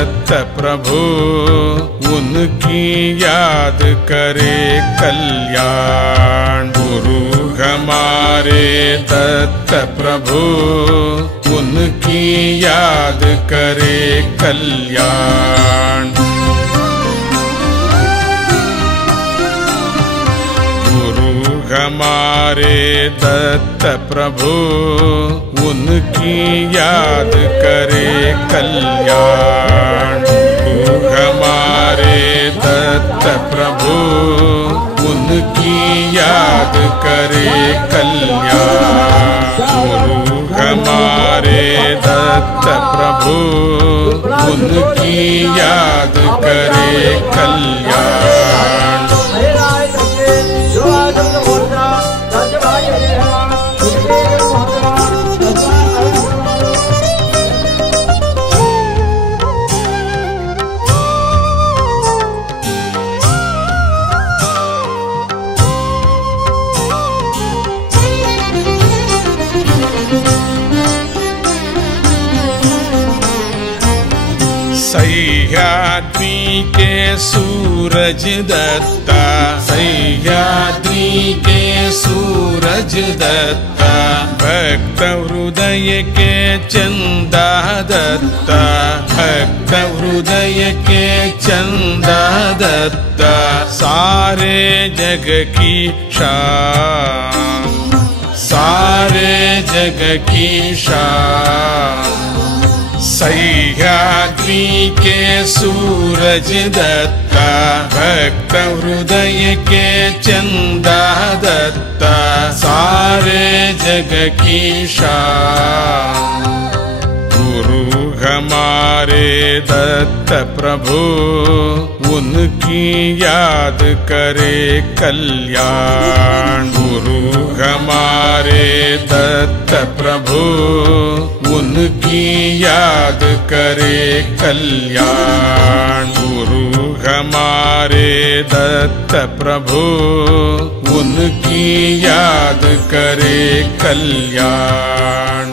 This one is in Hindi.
दत्त प्रभु उनकी याद करे कल्याण। गुरु हमारे दत्त प्रभु उनकी याद करे कल्याण। हमारे दत्त प्रभु उनकी याद करे कल्याण। गुरु हमारे दत्त प्रभु उनकी याद करे कल्याण। गुरु हमारे दत्त प्रभु उनकी याद करे कल्याण। सह्याद्री के सूरज दत्ता, सह्याद्री के सूरज दत्ता, भक्त हृदय के चंदा दत्ता, भक्त हृदय के चंदा दत्ता, सारे जग की शान, सारे जग की शान। सह्याद्री के सूरज दत्ता, भक्त हृदय के चंदा दत्ता, सारे जग की शान। गुरु हमारे दत्त प्रभु उनकी याद करे कल्याण। गुरु हमारे दत्त प्रभु उनकी याद करे कल्याण। गुरु हमारे दत्त प्रभु उनकी याद करे कल्याण।